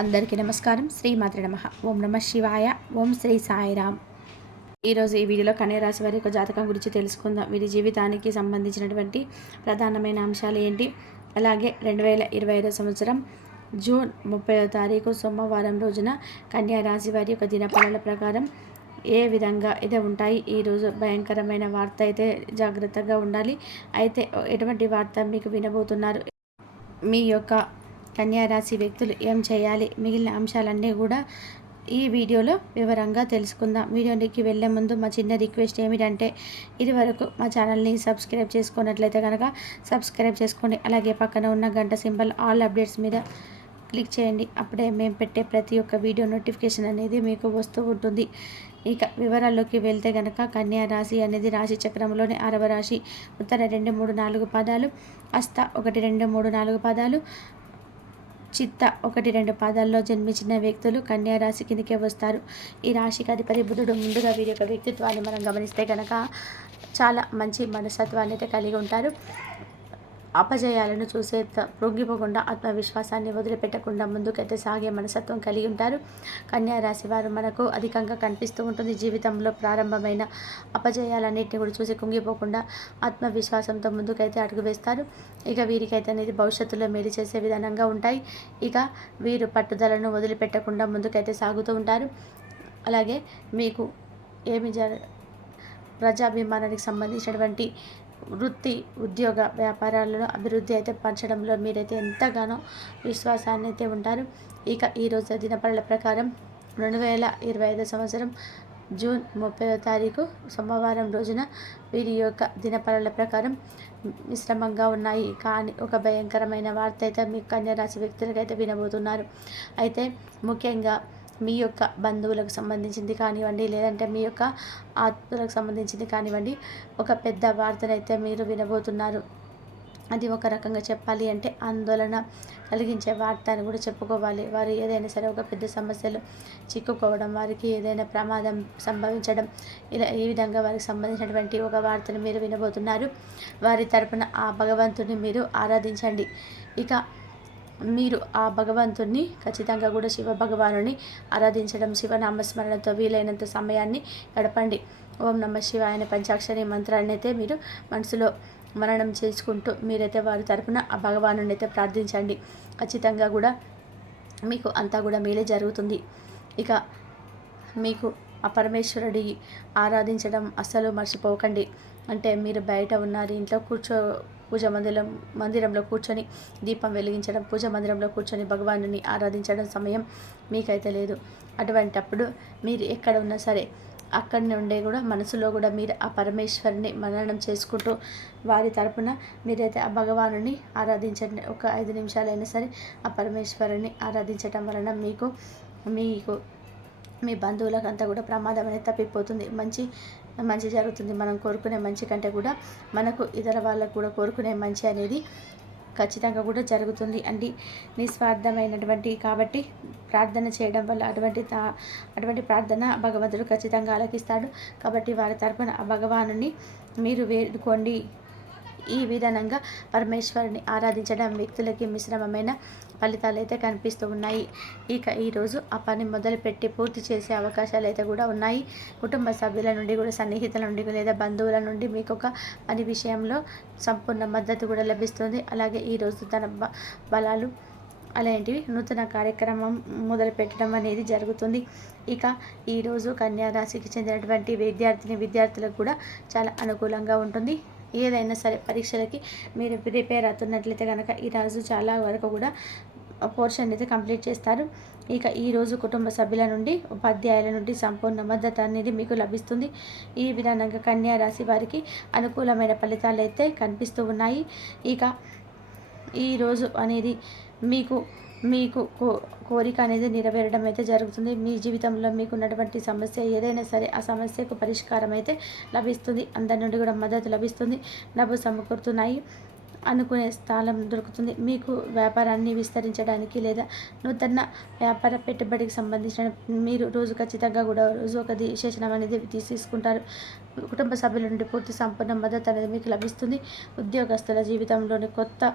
అందరికీ నమస్కారం. శ్రీమాత్రే నమః. ఓం నమః శివాయ. ఓం శ్రీ సాయిరామ్. ఈరోజు ఈ వీడియోలో కన్యా రాశి వారి యొక్క జాతకం గురించి తెలుసుకుందాం. వీరి జీవితానికి సంబంధించినటువంటి ప్రధానమైన అంశాలు ఏంటి, అలాగే 2025 సంవత్సరం జూన్ 30వ తారీఖు సోమవారం రోజున కన్యా రాశి వారి యొక్క దినఫలాల ప్రకారం ఏ విధంగా అయితే ఉంటాయి. ఈరోజు భయంకరమైన వార్త అయితే జాగ్రత్తగా ఉండాలి. అయితే ఎటువంటి వార్త మీకు వినబోతున్నారు, మీ యొక్క కన్యా రాశి వ్యక్తులు ఏం చేయాలి, మిగిలిన అంశాలన్నీ కూడా ఈ వీడియోలో వివరంగా తెలుసుకుందాం. వీడియోకి వెళ్ళే ముందు మా చిన్న రిక్వెస్ట్ ఏమిటంటే, ఇది వరకు మా ఛానల్ని సబ్స్క్రైబ్ చేసుకున్నట్లయితే కనుక సబ్స్క్రైబ్ చేసుకోండి. అలాగే పక్కన ఉన్న గంట సింబల్ ఆల్ అప్డేట్స్ మీద క్లిక్ చేయండి. అప్పుడే మేము పెట్టే ప్రతి ఒక్క వీడియో నోటిఫికేషన్ అనేది మీకు వస్తూ ఉంటుంది. ఇక వివరాల్లోకి వెళ్తే కనుక కన్యా రాశి అనేది రాశి చక్రంలోని 6వ రాశి. ఉత్తర 2, 3, 4 పాదాలు, హస్త 1, 2, 3, 4 పాదాలు, చిత్త 1, 2 పాదాల్లో జన్మించిన వ్యక్తులు కన్యా రాశి కిందకే వస్తారు. ఈ రాశికి అధిపతి బుధుడు. ముందుగా వీరి యొక్క వ్యక్తిత్వాన్ని మనం గమనిస్తే కనుక చాలా మంచి మనస్తత్వాన్ని అయితే కలిగి ఉంటారు. అపజయాలను చూసే కృంగిపోకుండా ఆత్మవిశ్వాసాన్ని వదిలిపెట్టకుండా ముందుకైతే సాగే మనస్తత్వం కలిగి ఉంటారు. కన్యా రాశి వారు మనకు అధికంగా కనిపిస్తూ ఉంటుంది. జీవితంలో ప్రారంభమైన అపజయాలన్నింటినీ కూడా చూసి కుంగిపోకుండా ఆత్మవిశ్వాసంతో ముందుకైతే అడుగు వేస్తారు. ఇక వీరికైతే అనేది భవిష్యత్తులో మేలు చేసే విధానంగా ఉంటాయి. ఇక వీరు పట్టుదలను వదిలిపెట్టకుండా ముందుకైతే సాగుతూ ఉంటారు. అలాగే మీకు ఏమి ప్రజాభిమానానికి సంబంధించినటువంటి వృత్తి, ఉద్యోగ, వ్యాపారాలలో అభివృద్ధి అయితే పంచడంలో మీరైతే ఎంతగానో విశ్వాసాన్ని అయితే ఉంటారు. ఇక ఈరోజు దినఫలాల ప్రకారం 2025 సంవత్సరం జూన్ 30వ తారీఖు సోమవారం రోజున వీరి యొక్క దినఫలాల ప్రకారం మిశ్రమంగా ఉన్నాయి. కానీ ఒక భయంకరమైన వార్త అయితే మీ కన్యా రాశి వ్యక్తులకైతే వినబోతున్నారు. అయితే ముఖ్యంగా మీ యొక్క బంధువులకు సంబంధించింది కానివ్వండి, లేదంటే మీ యొక్క ఆత్మలకు సంబంధించింది కానివ్వండి, ఒక పెద్ద వార్తనైతే మీరు వినబోతున్నారు. అది ఒక రకంగా చెప్పాలి అంటే ఆందోళన కలిగించే వార్త అని కూడా చెప్పుకోవాలి. వారు ఏదైనా సరే ఒక పెద్ద సమస్యలు చిక్కుకోవడం, వారికి ఏదైనా ప్రమాదం సంభవించడం, ఇలా ఈ విధంగా వారికి సంబంధించినటువంటి ఒక వార్తను మీరు వినబోతున్నారు. వారి తరపున ఆ భగవంతుని మీరు ఆరాధించండి. ఇక మీరు ఆ భగవంతుణ్ణి ఖచ్చితంగా కూడా శివ భగవానుని ఆరాధించడం, శివనామస్మరణతో వీలైనంత సమయాన్ని గడపండి. ఓం నమ శివాయ అనే పంచాక్షరి మంత్రాన్ని అయితే మీరు మనసులో మననం చేసుకుంటూ మీరైతే వారి తరపున ఆ భగవానుని అయితే ప్రార్థించండి. ఖచ్చితంగా కూడా మీకు అంతా కూడా మేలే జరుగుతుంది. ఇక మీకు ఆ పరమేశ్వరుడి ఆరాధించడం అస్సలు మర్చిపోకండి. అంటే మీరు బయట ఉన్నారు, ఇంట్లో పూజ మందిరంలో కూర్చొని దీపం వెలిగించడం, పూజ మందిరంలో కూర్చొని భగవానుని ఆరాధించడం సమయం మీకైతే లేదు. అటువంటప్పుడు మీరు ఎక్కడ ఉన్నా సరే అక్కడి నుండే కూడా మనసులో కూడా మీరు ఆ పరమేశ్వరుని మననం చేసుకుంటూ వారి తరపున మీరైతే ఆ భగవానుని ఆరాధించండి. ఒక 5 నిమిషాలైనా సరే ఆ పరమేశ్వరుని ఆరాధించడం వలన మీకు మీ బంధువులకు అంతా కూడా ప్రమాదం అనేది తప్పిపోతుంది. మంచి జరుగుతుంది. మనం కోరుకునే మంచి కంటే కూడా మనకు ఇతర వాళ్ళకు కూడా కోరుకునే మంచి అనేది ఖచ్చితంగా కూడా జరుగుతుంది అండి. నిస్వార్థమైనటువంటి కాబట్టి ప్రార్థన చేయడం వల్ల అటువంటి ప్రార్థన భగవంతుడు ఖచ్చితంగా ఆలకిస్తాడు. కాబట్టి వారి తరపున ఆ భగవానుని మీరు వేడుకోండి. ఈ విధానంగా పరమేశ్వరుని ఆరాధించడం వ్యక్తులకి మిశ్రమమైన ఫలితాలు అయితే కనిపిస్తూ ఉన్నాయి. ఇక ఈరోజు ఆ పని మొదలుపెట్టి పూర్తి చేసే అవకాశాలు అయితే కూడా ఉన్నాయి. కుటుంబ సభ్యుల నుండి కూడా, సన్నిహితుల నుండి లేదా బంధువుల నుండి మీకు ఒక పని విషయంలో సంపూర్ణ మద్దతు కూడా లభిస్తుంది. అలాగే ఈరోజు తన బలాలు అలాంటివి నూతన కార్యక్రమం మొదలుపెట్టడం అనేది జరుగుతుంది. ఇక ఈరోజు కన్యా రాశికి చెందినటువంటి విద్యార్థులకు కూడా చాలా అనుకూలంగా ఉంటుంది. ఏదైనా సరే పరీక్షలకి మీరు ప్రిపేర్ అవుతున్నట్లయితే కనుక ఈరోజు చాలా వరకు కూడా పోర్షన్ అయితే కంప్లీట్ చేస్తారు. ఇక ఈరోజు కుటుంబ సభ్యుల నుండి, ఉపాధ్యాయుల నుండి సంపూర్ణ మద్దతు అనేది మీకు లభిస్తుంది. ఈ విధానంగా కన్యా రాశి వారికి అనుకూలమైన ఫలితాలు అయితే కనిపిస్తూ ఉన్నాయి. ఇక ఈరోజు అనేది మీకు కోరిక అనేది నెరవేరడం అయితే జరుగుతుంది. మీ జీవితంలో మీకు ఉన్నటువంటి సమస్య ఏదైనా సరే ఆ సమస్యకు పరిష్కారం అయితే లభిస్తుంది. అందరి నుండి కూడా మద్దతు లభిస్తుంది. డబ్బు సమకూరుతున్నాయి. అనుకునే స్థలం దొరుకుతుంది. మీకు వ్యాపారాన్ని విస్తరించడానికి లేదా నూతన వ్యాపార పెట్టుబడికి సంబంధించిన మీరు రోజు ఖచ్చితంగా కూడా రోజు ఒక విశేషణం అనేది తీసుకుంటారు. కుటుంబ సభ్యుల నుండి పూర్తి సంపూర్ణ మద్దతు అనేది మీకు లభిస్తుంది. ఉద్యోగస్తుల జీవితంలోని కొత్త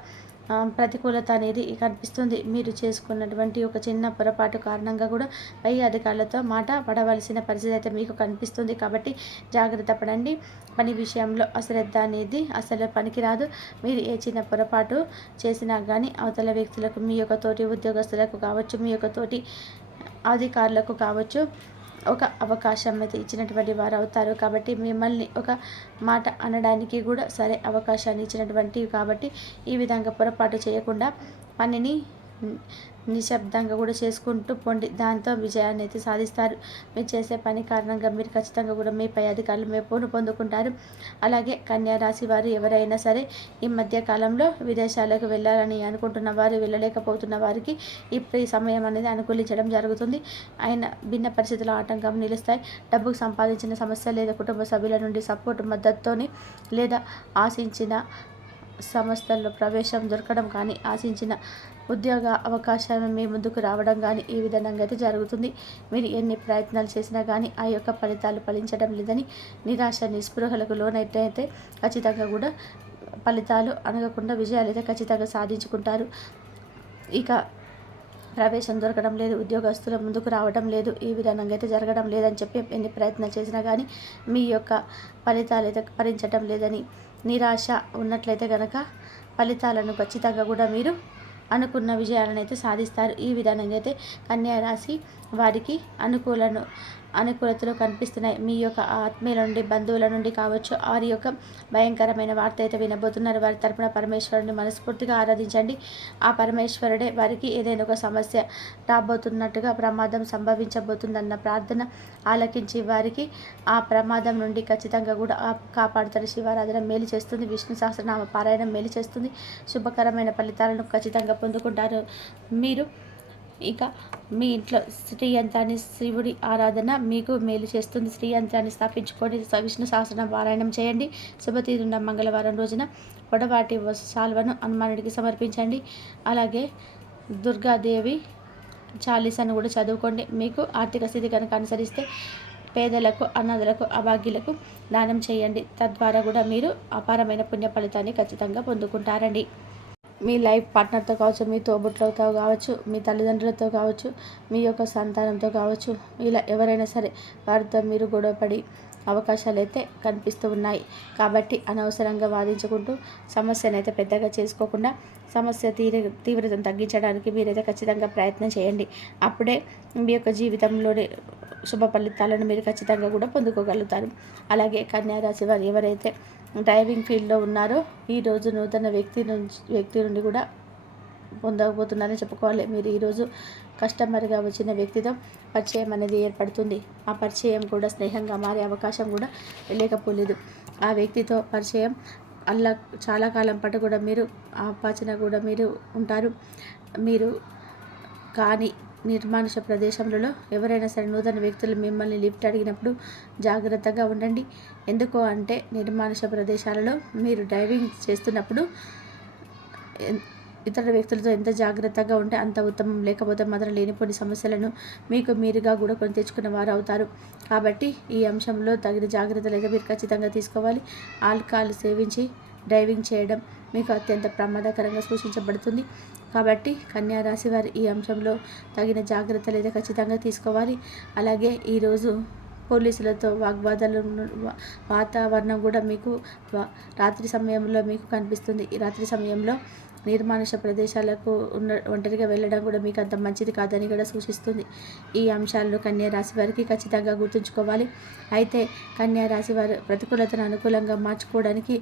ప్రతికూలత అనేది కనిపిస్తుంది. మీరు చేసుకున్నటువంటి ఒక చిన్న పొరపాటు కారణంగా కూడా పై అధికారులతో మాట పడవలసిన పరిస్థితి అయితే మీకు కనిపిస్తుంది. కాబట్టి జాగ్రత్త పడండి. పని విషయంలో అశ్రద్ధ అనేది అసలు పనికిరాదు. మీరు ఏ చిన్న పొరపాటు చేసినా కానీ అవతల వ్యక్తులకు, మీ యొక్క తోటి ఉద్యోగస్తులకు కావచ్చు, మీ యొక్క తోటి అధికారులకు కావచ్చు, ఒక అవకాశం అయితే ఇచ్చినటువంటి వారు అవుతారు. కాబట్టి మిమ్మల్ని ఒక మాట అనడానికి కూడా సరే అవకాశాన్ని ఇచ్చినటువంటివి. కాబట్టి ఈ విధంగా పొరపాటు చేయకుండా పనిని నిశ్శబ్దంగా కూడా చేసుకుంటూ పొండి. దాంతో విజయాన్ని అయితే సాధిస్తారు. మీరు చేసే పని కారణంగా మీరు ఖచ్చితంగా కూడా మీ పై అధికారులు మెప్పును పొందుకుంటారు. అలాగే కన్యా రాశి వారు ఎవరైనా సరే ఈ మధ్య కాలంలో విదేశాలకు వెళ్ళాలని అనుకుంటున్న వారు, వెళ్ళలేకపోతున్న వారికి ఇప్పుడు ఈ సమయం అనేది అనుకూలించడం జరుగుతుంది. ఆయన భిన్న పరిస్థితుల్లో ఆటంకం నిలుస్తాయి. డబ్బుకు సంపాదించిన సమస్య లేదా కుటుంబ సభ్యుల నుండి సపోర్ట్ మద్దతుతోని లేదా ఆశించిన సంస్థల్లో ప్రవేశం దొరకడం కానీ, ఆశించిన ఉద్యోగ అవకాశం మీ ముందుకు రావడం కానీ ఈ విధంగా అయితే జరుగుతుంది. మీరు ఎన్ని ప్రయత్నాలు చేసినా కానీ ఆ యొక్క ఫలితాలు ఫలించడం లేదని నిరాశ నిస్పృహలకు లోనైతే ఖచ్చితంగా కూడా ఫలితాలు అనగకుండా విజయాలు అయితే ఖచ్చితంగా సాధించుకుంటారు. ఇక ప్రవేశం దొరకడం లేదు, ఉద్యోగస్తుల ముందుకు రావడం లేదు, ఈ విధంగా అయితే జరగడం లేదని చెప్పి ఎన్ని ప్రయత్నాలు చేసినా కానీ మీ యొక్క ఫలితాలు అయితే ఫలించడం లేదని నిరాశ ఉన్నట్లయితే కనుక ఫలితాలను ఖచ్చితంగా కూడా మీరు అనుకున్న విజయాలను అయితే సాధిస్తారు. ఈ విధంగా అయితే కన్యా రాశి వారికి అనుకూలతలు కనిపిస్తున్నాయి. మీ యొక్క ఆత్మీయుల నుండి, బంధువుల నుండి కావచ్చు, వారి యొక్క భయంకరమైన వార్త అయితే వినబోతున్నారు. వారి తరపున పరమేశ్వరుని మనస్ఫూర్తిగా ఆరాధించండి. ఆ పరమేశ్వరుడే వారికి ఏదైనా ఒక సమస్య రాబోతున్నట్టుగా, ప్రమాదం సంభవించబోతుందన్న ప్రార్థన ఆలకించి వారికి ఆ ప్రమాదం నుండి ఖచ్చితంగా కూడా కాపాడుతారు. శివారాధన మేలు చేస్తుంది. విష్ణు సహస్రనామ పారాయణం మేలు చేస్తుంది. శుభకరమైన ఫలితాలను ఖచ్చితంగా పొందుకుంటారు. మీరు ఇక మీ ఇంట్లో శ్రీ యంత్రాన్ని, శివుడి ఆరాధన మీకు మేలు చేస్తుంది. శ్రీ యంత్రాన్ని స్థాపించుకొని విష్ణు సహస్రనామ పారాయణం చేయండి. శుభతీరున్న మంగళవారం రోజున పొడవాటి సాల్వను హనుమానుడికి సమర్పించండి. అలాగే దుర్గాదేవి చాలీసాను కూడా చదువుకోండి. మీకు ఆర్థిక స్థితి కనుక అనుసరిస్తే పేదలకు, అనాథలకు, అభాగ్యులకు దానం చేయండి. తద్వారా కూడా మీరు అపారమైన పుణ్య ఫలితాన్ని ఖచ్చితంగా పొందుకుంటారండి. మీ లైఫ్ పార్ట్నర్తో కావచ్చు, మీ తోబుట్లతో కావచ్చు, మీ తల్లిదండ్రులతో కావచ్చు, మీ యొక్క సంతానంతో కావచ్చు, ఇలా ఎవరైనా సరే వారితో మీరు గొడవపడి అవకాశాలు అయితే కనిపిస్తూ ఉన్నాయి. కాబట్టి అనవసరంగా వాదించుకుంటూ సమస్యను అయితే పెద్దగా చేసుకోకుండా సమస్య తీవ్రతను తగ్గించడానికి మీరైతే ఖచ్చితంగా ప్రయత్నం చేయండి. అప్పుడే మీ యొక్క జీవితంలోని శుభ ఫలితాలను మీరు ఖచ్చితంగా కూడా పొందుకోగలుగుతారు. అలాగే కన్యా రాశి వారు ఎవరైతే డ్రైవింగ్ ఫీల్డ్లో ఉన్నారో ఈరోజు నూతన వ్యక్తి నుండి కూడా పొందకపోతున్నారని చెప్పుకోవాలి. మీరు ఈరోజు కస్టమర్గా వచ్చిన వ్యక్తితో పరిచయం అనేది ఏర్పడుతుంది. ఆ పరిచయం కూడా స్నేహంగా మారే అవకాశం కూడా లేకపోలేదు. ఆ వ్యక్తితో పరిచయం చాలా కాలం పాటు కూడా మీరు ఆపాచన కూడా మీరు ఉంటారు. మీరు కానీ నిర్మానుష ప్రదేశంలో ఎవరైనా సరే నూతన వ్యక్తులు మిమ్మల్ని లిఫ్ట్ అడిగినప్పుడు జాగ్రత్తగా ఉండండి. ఎందుకు అంటే నిర్మానుష ప్రదేశాలలో మీరు డ్రైవింగ్ చేస్తున్నప్పుడు ఇతర వ్యక్తులతో ఎంత జాగ్రత్తగా ఉంటే అంత ఉత్తమం. లేకపోతే మాత్రం లేనిపోని సమస్యలను మీకు మీరుగా కూడా కొని తెచ్చుకున్న వారు అవుతారు. కాబట్టి ఈ అంశంలో తగిన జాగ్రత్తలు అయితే మీరు ఖచ్చితంగా తీసుకోవాలి. ఆల్కహాల్ సేవించి డ్రైవింగ్ చేయడం మీకు అత్యంత ప్రమాదకరంగా సూచించబడుతుంది. కాబట్టి కన్యా రాశి వారు ఈ అంశంలో తగిన జాగ్రత్తలు అయితే ఖచ్చితంగా తీసుకోవాలి. అలాగే ఈరోజు పోలీసులతో వాతావరణం కూడా మీకు రాత్రి సమయంలో మీకు కనిపిస్తుంది. ఈ రాత్రి సమయంలో నిర్మానుష ప్రదేశాలకు ఒంటరిగా వెళ్ళడం కూడా మీకు అంత మంచిది కాదని కూడా సూచిస్తుంది. ఈ అంశాలను కన్యా రాశి వారికి ఖచ్చితంగా గుర్తుంచుకోవాలి. అయితే కన్యా రాశి వారు ప్రతికూలతను అనుకూలంగా మార్చుకోవడానికి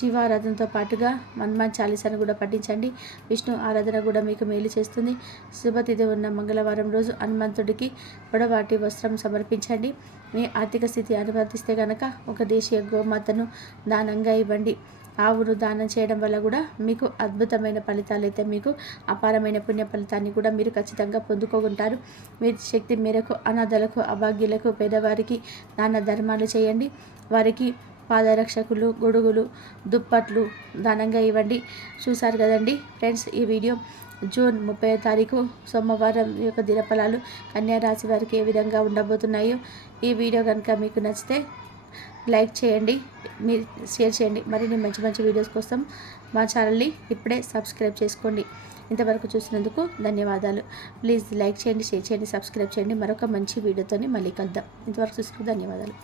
శివారాధనతో పాటుగా హనుమాన్ చాలీసాను కూడా పఠించండి. విష్ణు ఆరాధన కూడా మీకు మేలు చేస్తుంది. శుభతిథి ఉన్న మంగళవారం రోజు హనుమంతుడికి పొడవాటి వస్త్రం సమర్పించండి. మీ ఆర్థిక స్థితి అనుమతిస్తే కనుక ఒక దేశీయ గోమాతను దానంగా ఇవ్వండి. ఆవును దానం చేయడం వల్ల కూడా మీకు అద్భుతమైన ఫలితాలు అయితే మీకు అపారమైన పుణ్య ఫలితాన్ని కూడా మీరు ఖచ్చితంగా పొందుకుంటారు. మీ శక్తి మేరకు అనాథలకు, అభాగ్యులకు, పేదవారికి దాన ధర్మాలు చేయండి. వారికి పాదరక్షకులు, గొడుగులు, దుప్పట్లు దానంగా ఇవ్వండి. చూసారు కదండి ఫ్రెండ్స్, ఈ వీడియో జూన్ 30వ తారీఖు సోమవారం యొక్క దినఫలాలు కన్యా రాశి వారికి ఏ విధంగా ఉండబోతున్నాయో. ఈ వీడియో కనుక మీకు నచ్చితే లైక్ చేయండి, మీరు షేర్ చేయండి. మరిన్ని మంచి మంచి వీడియోస్ కోసం మా ఛానల్ని ఇప్పుడే సబ్స్క్రైబ్ చేసుకోండి. ఇంతవరకు చూసినందుకు ధన్యవాదాలు. ప్లీజ్ లైక్ చేయండి, షేర్ చేయండి, సబ్స్క్రైబ్ చేయండి. మరొక మంచి వీడియోతోని మళ్ళీ కలుద్దాం. ఇంతవరకు చూసినందుకు ధన్యవాదాలు.